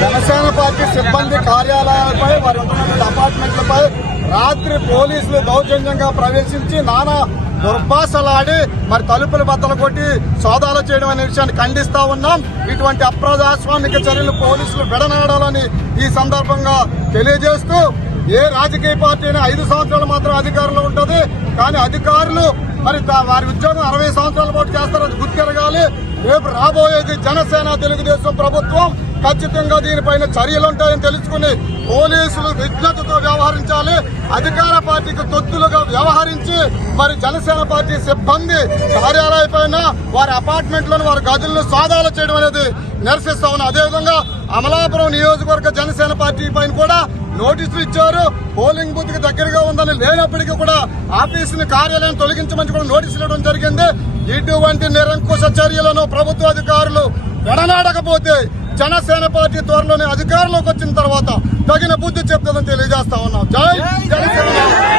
Janasena party సిబ్బంది కార్యాలయాలపై వారి ఉంటున్న అపార్ట్మెంట్లపై రాత్రి పోలీసులు దౌర్జన్యంగా ప్రవేశించి నానా దుర్భాషలాడి మరి తలుపులు బద్దలు కొట్టి సోదాలు చేయడం అనే విషయాన్ని ఖండిస్తా ఉన్నాం. ఇటువంటి అప్రజాస్వామిక చర్యలు పోలీసులు విడనాడాలని ఈ సందర్భంగా తెలియజేస్తూ ఏ రాజకీయ పార్టీ అయినా ఐదు సంవత్సరాలు మాత్రం అధికారంలో ఉంటుంది. కానీ అధికారులు మరి వారి ఉద్యోగం అరవై సంవత్సరాల పాటు చేస్తారు అది గుర్తిరగాలి. రేపు రాబోయేది జనసేన తెలుగుదేశం ప్రభుత్వం. ఖచ్చితంగా దీనిపైన చర్యలు ఉంటాయని తెలుసుకుని పోలీసులు విజ్ఞతతో వ్యవహరించాలి అధికార పార్టీకి తొత్తులుగా వ్యవహరించి మరి జనసేన పార్టీ సిబ్బంది కార్యాలయ పైన వారి అపార్ట్మెంట్లను వారి గదులను సోదాలు చేయడం అనేది నిరసిస్తా ఉన్నాం. అదేవిధంగా అమలాపురం నియోజకవర్గ జనసేన పార్టీ పైన కూడా నోటీసులు ఇచ్చారు. పోలింగ్ బూత్కి దగ్గరగా ఉందని లేనప్పటికీ కూడా ఆఫీసుని కార్యాలయం తొలగించమని కూడా నోటీసులు ఇవ్వడం జరిగింది. ఇటువంటి నిరంకుశ చర్యలను ప్రభుత్వ అధికారులు ఎడనాడకపోతే జనసేన పార్టీ త్వరలోనే అధికారంలోకి వచ్చిన తర్వాత తగిన బుద్ధి చెప్తుందని తెలియజేస్తా ఉన్నాం. జై జనసేన.